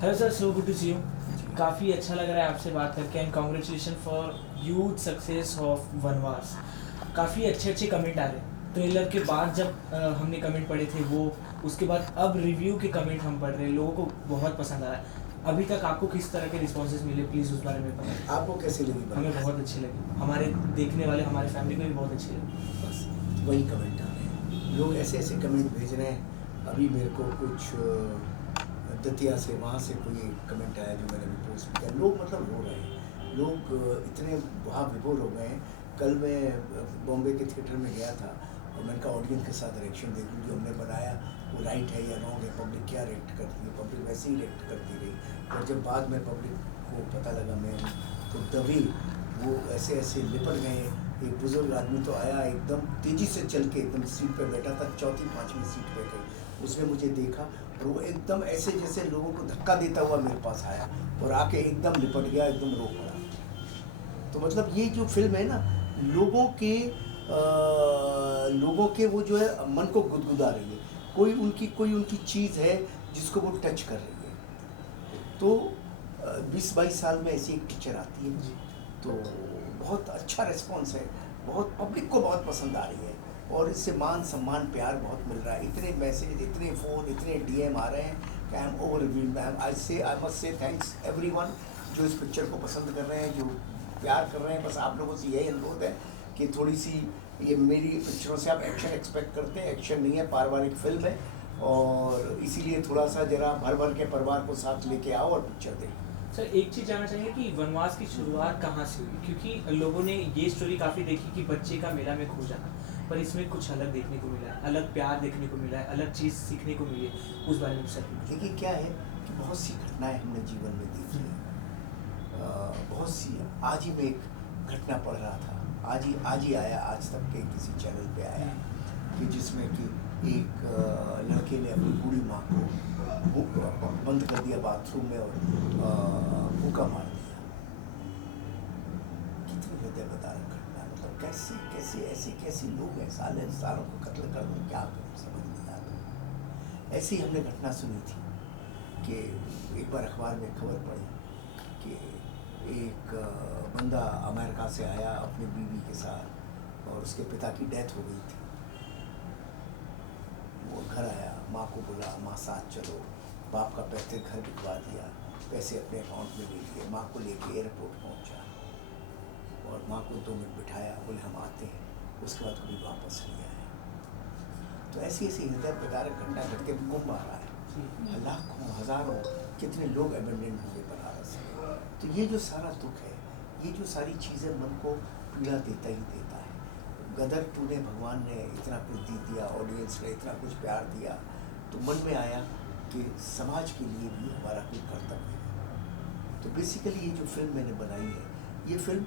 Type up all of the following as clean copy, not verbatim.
Hello sir, so good to see you. काफ़ी अच्छा लग रहा है आपसे बात करके and congratulation for huge success of Vanvaas. काफ़ी अच्छे अच्छे कमेंट आ रहे हैं ट्रेलर के बाद। जब हमने कमेंट पढ़े थे वो, उसके बाद अब रिव्यू के कमेंट हम पढ़ रहे हैं, लोगों को बहुत पसंद आ रहा है। अभी तक आपको किस तरह के रिस्पॉन्सेज मिले, प्लीज़ उस बारे में बताएं। आपको कैसी लगी हमें बनवास? बहुत अच्छी लगी, हमारे देखने वाले हमारे फैमिली को भी बहुत अच्छी लगी। बस वही कमेंट आ रहे हैं, लोग ऐसे ऐसे कमेंट भेज रहे हैं। अभी मेरे को कुछ दतिया से वहाँ से कोई कमेंट आया जो मैंने अभी पोस्ट किया। लोग मतलब रो रहे हैं, लोग इतने भाव विभोर हो गए हैं। कल मैं बॉम्बे के थिएटर में गया था और मैंने कहा ऑडियंस के साथ रिएक्शन देख लूँ, जो हमने बनाया वो राइट है या रॉन्ग है, पब्लिक क्या रिएक्ट करती है। पब्लिक वैसे ही रिएक्ट करती रही और जब बाद में पब्लिक को पता लगा मैं हूँ, तो तभी वो ऐसे ऐसे लिपट गए। एक बुजुर्ग आदमी तो आया, एकदम तेज़ी से चल के एकदम सीट पे बैठा था, चौथी पाँचवीं सीट पे गई। उसने मुझे देखा और वो एकदम ऐसे जैसे लोगों को धक्का देता हुआ मेरे पास आया और आके एकदम लिपट गया, एकदम रो पड़ा। तो मतलब ये जो फिल्म है ना, लोगों के वो जो है मन को गुदगुदा रही है। कोई उनकी चीज़ है जिसको वो टच कर रही है। तो 20-22 साल में ऐसी एक पिक्चर आती है, जी। तो बहुत अच्छा रिस्पॉन्स है, बहुत पब्लिक को बहुत पसंद आ रही है और इससे मान सम्मान प्यार बहुत मिल रहा है। इतने मैसेज, इतने फ़ोन, इतने डीएम आ रहे हैं कि I am overwhelmed. I must say thanks everyone जो इस पिक्चर को पसंद कर रहे हैं, जो प्यार कर रहे हैं। बस आप लोगों से यही अनुरोध है कि थोड़ी सी ये मेरी पिक्चरों से आप एक्शन एक्सपेक्ट करते हैं, एक्शन नहीं है, पारिवारिक फिल्म है और इसीलिए थोड़ा सा जरा भर भर के परिवार को साथ लेके आओ और पिक्चर देखो। सर, एक चीज़ जानना चाहेंगे कि वनवास की शुरुआत कहाँ से हुई, क्योंकि लोगों ने ये स्टोरी काफ़ी देखी कि बच्चे का मेला में खो जाना, पर इसमें कुछ अलग देखने को मिला है, अलग प्यार देखने को मिला है, अलग चीज़ सीखने को मिली है। उस बारे में सर देखिए क्या है कि बहुत सी घटनाएं हमने जीवन में देखी हैं। बहुत सी। आज ही मैं एक घटना पढ़ रहा था, आज ही आया, आज तक के किसी चैनल पे आया कि जिसमें कि एक लड़के ने अपनी बूढ़ी माँ को बंद कर दिया बाथरूम में और भूखा मार दिया। कितनी हृदय विदारक घटना है। मतलब कैसे कैसे ऐसे कैसे लोग हैं, साले सालों को कत्ल कर दूँ, क्या करूँ समझ नहीं आता। ऐसी हमने घटना सुनी थी कि एक बार अखबार में खबर पड़ी कि एक बंदा अमेरिका से आया अपनी बीवी के साथ और उसके पिता की डेथ हो गई थी। वो घर आया, माँ को बोला माँ साथ चलो, बाप का पैतृक घर बिकवा दिया, पैसे अपने अकाउंट में ले लिए, माँ को लेके एयरपोर्ट पहुँचा और माँ को 2 मिनट बिठाया, बोले हम आते हैं। उसके बाद कभी वापस नहीं आया। तो ऐसी ऐसी हृदय विदारक घटना घट के कुंभ आ रहा है, लाखों हज़ारों कितने लोग एबेंडन हुए बनारस में। तो ये जो सारा दुख है, ये जो सारी चीज़ें मन को पीड़ा देता ही देता है। गदर 2 ने भगवान ने इतना कुछ दे दिया, ऑडियंस ने इतना कुछ प्यार दिया, तो मन में आया कि समाज के लिए भी हमारा कोई कर्तव्य है। तो बेसिकली ये जो फिल्म मैंने बनाई है, ये फिल्म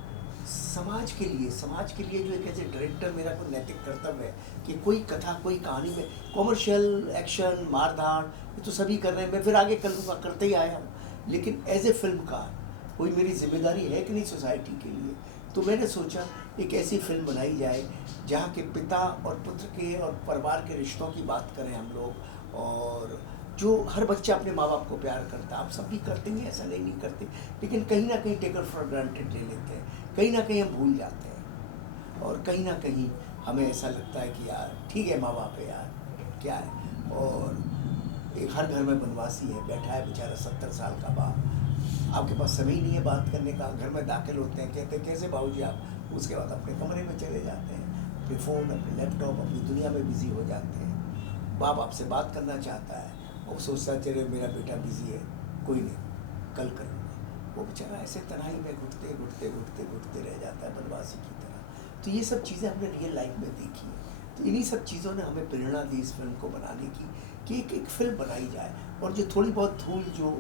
समाज के लिए जो एक ऐसे डायरेक्टर, मेरा कोई नैतिक कर्तव्य है कि कोई कथा, कोई कहानी में कॉमर्शियल एक्शन मारधाड़ ये तो सभी कर रहे हैं, मैं फिर आगे कर लूँगा, करते ही आया हूँ। लेकिन एज ए फिल्मकार कोई मेरी जिम्मेदारी है कि नहीं सोसाइटी के लिए। तो मैंने सोचा एक ऐसी फिल्म बनाई जाए जहाँ के पिता और पुत्र के और परिवार के रिश्तों की बात करें हम लोग, और जो हर बच्चा अपने माँ बाप को प्यार करता है, आप सब भी करते हैं, ऐसा नहीं करते, लेकिन कहीं ना कहीं टेकर फॉर ग्रांटेड ले लेते हैं, कहीं ना कहीं हम भूल जाते हैं और कहीं ना कहीं हमें ऐसा लगता है कि यार ठीक है माँ बाप है यार, क्या है। और एक हर घर में बनवासी है, बैठा है बेचारा 70 साल का बाप, आपके पास समय ही नहीं है बात करने का। घर में दाखिल होते हैं, कहते हैं कैसे बाबूजी आप, उसके बाद अपने कमरे में चले जाते हैं, अपने फ़ोन, अपने लैपटॉप, अपनी दुनिया में बिज़ी हो जाते हैं। बाप आपसे बात करना चाहता है और सोचता है चले मेरा बेटा बिज़ी है, कोई नहीं कल करूँगा। वो बेचारा ऐसे तन्हाई में घुटते घुटते घुटते घुटते रह जाता है बनवासी की तरह। तो ये सब चीज़ें हमने रियल लाइफ में देखी हैं। तो इन्हीं सब चीज़ों ने हमें प्रेरणा दी इस फिल्म को बनाने की कि एक फिल्म बनाई जाए और जो थोड़ी बहुत धूल जो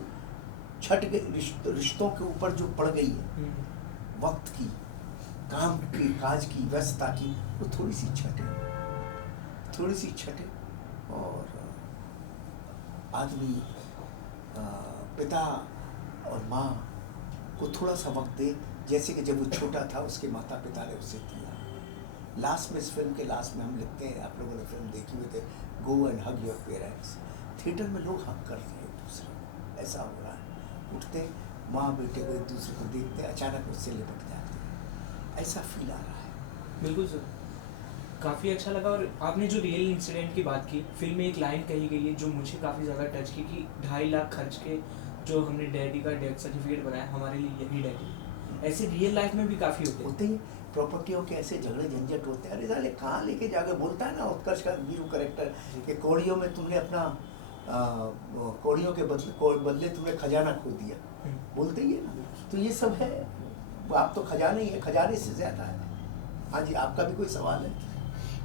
छट गई रिश्तों के ऊपर जो पड़ गई है, वक्त की, काम की, काज की, व्यस्तता की, वो थोड़ी सी छटे और आदमी पिता और माँ को थोड़ा सा वक्त दे, जैसे कि जब वो छोटा था उसके माता पिता ने उसे दिया। लास्ट में, इस फिल्म के लास्ट में हम लिखते हैं, आप लोगों ने फिल्म देखी हुई थे, go and hug your parents. Theatre में लोग हग कर रहे हैं एक दूसरे को, ऐसा हो रहा है। उठते, माँ बेटे को एक दूसरे को देखते, अचानक उससे लिपट जाते। ऐसा फील आ रहा है। बिल्कुल सर, काफ़ी अच्छा लगा। और आपने जो रियल इंसिडेंट की बात की, फिल्म में एक लाइन कही गई है जो मुझे काफ़ी ज़्यादा टच की कि 2.5 लाख खर्च के जो हमने डैडी का डेथ सर्टिफिकेट बनाया, हमारे लिए यही डैडी। ऐसे रियल लाइफ में भी काफ़ी होते हैं। होते ही प्रॉपर्टियों के ऐसे झगड़े झंझट होते हैं। अरे साले कहाँ लेके जाके बोलता है ना उत्कर्ष का वीरू करेक्टर कि कौड़ियों में तुमने अपना कौड़ियों के बदले तुमने खजाना खो दिया, बोलते ही है ना। तो ये सब है, आप तो खजाने ही है, खजाने से ज़्यादा है। हाँ जी, आपका भी कोई सवाल है?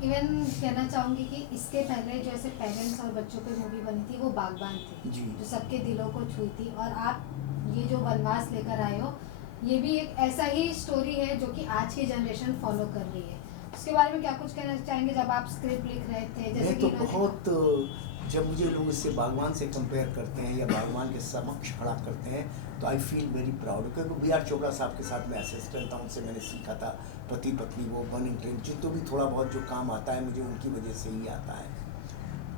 इवन कहना चाहूँगी कि इसके पहले जो ऐसे पेरेंट्स और बच्चों पे मूवी बनी थी वो बागबान थी, जी। जो सबके दिलों को छुई थी। और आप ये जो वनवास लेकर आए हो, ये भी एक ऐसा ही स्टोरी है जो कि आज की जनरेशन फॉलो कर रही है। उसके बारे में क्या कुछ कहना चाहेंगे? जब आप स्क्रिप्ट लिख रहे थे, जैसे मैं कि तो बहुत, जब मुझे लोग इससे बागवान से कंपेयर करते हैं या बागवान के समक्ष खड़ा करते हैं तो आई फील वेरी प्राउड, क्योंकि बी आर चोपड़ा साहब के साथ मैं असिस्टेंट था, उनसे मैंने सीखा था पति पत्नी वो बर्निंग ट्रेन, जिनको भी थोड़ा बहुत जो काम आता है मुझे उनकी वजह से ही आता है।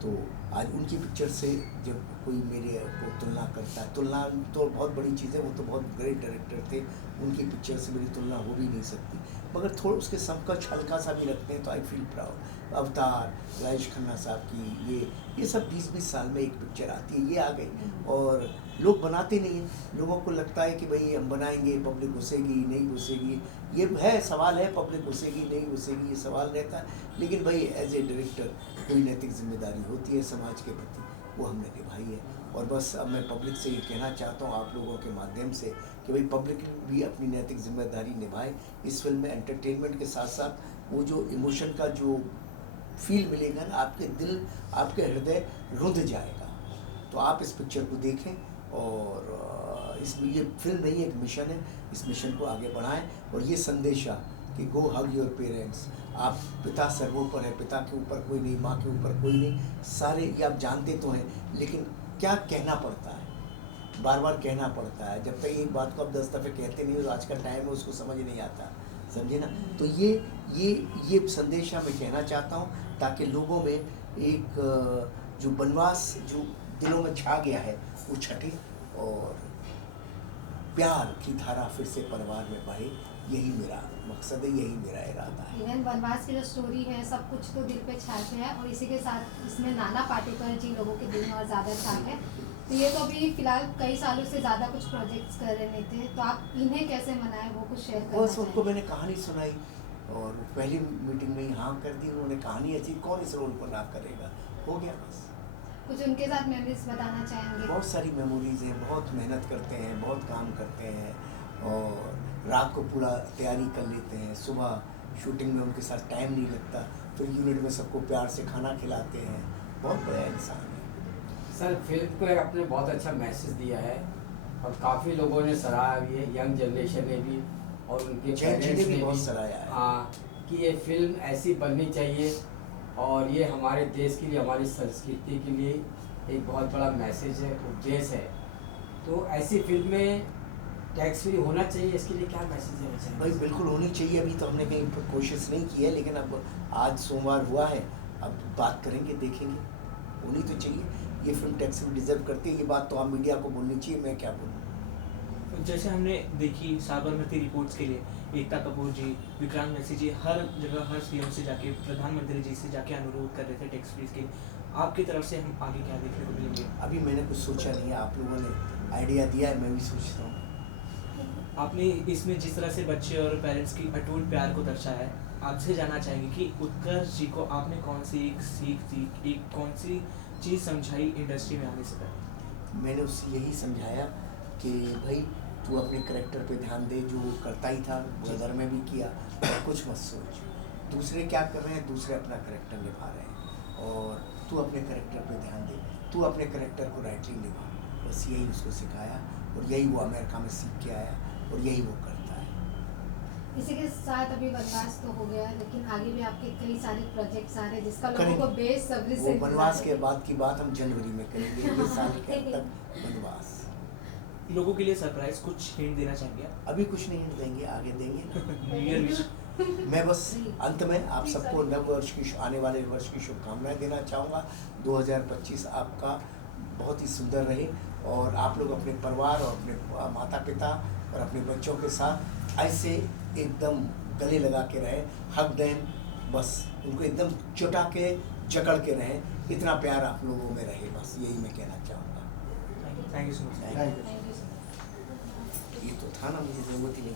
तो आज उनकी पिक्चर से जब कोई मेरे को तुलना करता है, तुलना तो बहुत बड़ी चीज़ है, वो तो बहुत ग्रेट डायरेक्टर थे, उनकी पिक्चर से मेरी तुलना हो भी नहीं सकती, मगर थोड़ा उसके समकक्ष हल्का सा भी रखते हैं तो आई फील प्राउड। अवतार, राजेश खन्ना साहब की ये सब 20-20 साल में एक पिक्चर आती है, ये आ गई और लोग बनाते नहीं हैं। लोगों को लगता है कि भाई हम बनाएंगे, पब्लिक घुसेगी नहीं घुसेगी, ये है सवाल है, पब्लिक घुसेगी नहीं घुसेगी ये सवाल रहता है। लेकिन भाई एज ए डायरेक्टर कोई नैतिक जिम्मेदारी होती है समाज के प्रति, वो हमने निभाई है। और बस अब मैं पब्लिक से ये कहना चाहता हूँ आप लोगों के माध्यम से कि भाई पब्लिक भी अपनी नैतिक जिम्मेदारी निभाए। इस फिल्म में एंटरटेनमेंट के साथ साथ वो जो इमोशन का जो फील मिलेगा ना, आपके दिल आपके हृदय रुंध जाएगा। तो आप इस पिक्चर को देखें और इसमें ये फिल्म नहीं एक मिशन है, इस मिशन को आगे बढ़ाएं। और ये संदेशा कि गो हग योर पेरेंट्स, आप पिता सर्वोपर है, पिता के ऊपर कोई नहीं, माँ के ऊपर कोई नहीं, सारे ये आप जानते तो हैं, लेकिन क्या कहना पड़ता है, बार बार कहना पड़ता है। जब तक एक बात को आप 10 दफ़े कहते नहीं हो तो आज का टाइम है उसको समझ नहीं आता, समझे ना। तो ये संदेशा मैं कहना चाहता हूँ ताकि लोगों में एक जो वनवास जो दिलों में छा गया है वो छटे और प्यार की धारा फिर से परिवार में बहे। यही मेरा मकसद है, यही मेरा इरादा है। इवन वनवास की जो स्टोरी है सब कुछ तो दिल पे छाते हैं, और इसी के साथ इसमें नाना पाटेकर जी लोगों के दिल में और ज़्यादा छाप है। तो ये तो अभी फिलहाल कई सालों से ज़्यादा कुछ प्रोजेक्ट्स कर रहे नहीं थे, तो आप इन्हें कैसे मनाएं वो कुछ शेयर करना बस उनको चाहेंगे? मैंने कहानी सुनाई और पहली मीटिंग में ही हाँ कर दी उन्होंने। कहानी अच्छी, कौन इस रोल को ना करेगा, हो गया बस। कुछ उनके साथ मेमोरीज बताना चाहेंगे? बहुत सारी मेमोरीज हैं, बहुत मेहनत करते हैं, बहुत काम करते हैं और रात को पूरा तैयारी कर लेते हैं, सुबह शूटिंग में उनके साथ टाइम नहीं लगता, फिर यूनिट में सबको प्यार से खाना खिलाते हैं। बहुत बड़ा इंसान है सर। फिल्म को आपने बहुत अच्छा मैसेज दिया है और काफ़ी लोगों ने सराहा भी है, यंग जनरेशन ने भी और उनके पेरेंट्स ने बहुत भी। सराहा है। हाँ, कि ये फिल्म ऐसी बननी चाहिए और ये हमारे देश के लिए, हमारी संस्कृति के लिए एक बहुत बड़ा मैसेज है, उपदेश है। तो ऐसी फिल्में टैक्स फ्री होना चाहिए, इसके लिए क्या मैसेज देना चाहिए? भाई बिल्कुल होनी चाहिए। अभी तो हमने कहीं पर कोशिश नहीं की है, लेकिन अब आज सोमवार हुआ है, अब बात करेंगे, देखेंगे। होनी तो चाहिए, ये फिल्म टैक्स फ्री डिजर्व करती है, ये बात तो आप मीडिया को बोलनी चाहिए, मैं क्या बोलूँ। जैसे हमने देखी साबरमती रिपोर्ट्स के लिए एकता कपूर जी, विक्रांत मैसी जी हर जगह हर सीएम से जाके, प्रधानमंत्री जी से जाके अनुरोध कर रहे थे टैक्स फ्री के। आपकी तरफ से हम आगे क्या देखने को मिलेंगे? अभी मैंने कुछ सोचा नहीं है, आप लोगों ने आइडिया दिया है, मैं भी सोचता हूँ। आपने इसमें जिस तरह से बच्चे और पेरेंट्स की अटूट प्यार को दर्शाया है, आपसे जानना चाहेंगे कि उत्कर्ष जी को आपने कौन सी एक सीख दी, एक कौन सी चीज़ समझाई इंडस्ट्री में आने से पहले? मैंने उससे यही समझाया कि भाई तू अपने करेक्टर पे ध्यान दे, जो वो करता ही था ब्रदर में भी किया, और कुछ मत सोच दूसरे क्या कर रहे हैं, दूसरे अपना करेक्टर निभा रहे हैं और तू अपने करेक्टर पे ध्यान दे, तू अपने करेक्टर को राइटली निभा। बस यही उसको सिखाया और यही वो अमेरिका में सीख के आया और यही वो करता है। इसी के साथ अभी वनवास तो हो गया, लेकिन आगे भी आपके कई सारे प्रोजेक्ट्स आ रहे हैं जिसका लोगों करेंगे। को बेसब्री से वो वनवास के बाद की बात हम जनवरी में करेंगे, ये साल के अंत तक वनवास। लोगों के लिए सरप्राइज कुछ हिंट देना चाहेंगे आप? अभी कुछ नहीं देंगे, आगे देंगे ना। New year wish. मैं बस अंत में आप सबको नव वर्ष की, आने वाले वर्ष की शुभकामनाएं देना चाहूँगा। 2025 आपका बहुत ही सुंदर रहे और आप लोग अपने परिवार और अपने माता पिता और अपने बच्चों के साथ ऐसे एकदम गले लगा के रहे, हक दें, बस उनको एकदम चुटा के जकड़ के रहें, इतना प्यार आप लोगों में रहे, बस यही मैं कहना चाहूँगा। Thank you so much. Thank you so much. ये तो था ना, मुझे ज़रूरत ही नहीं।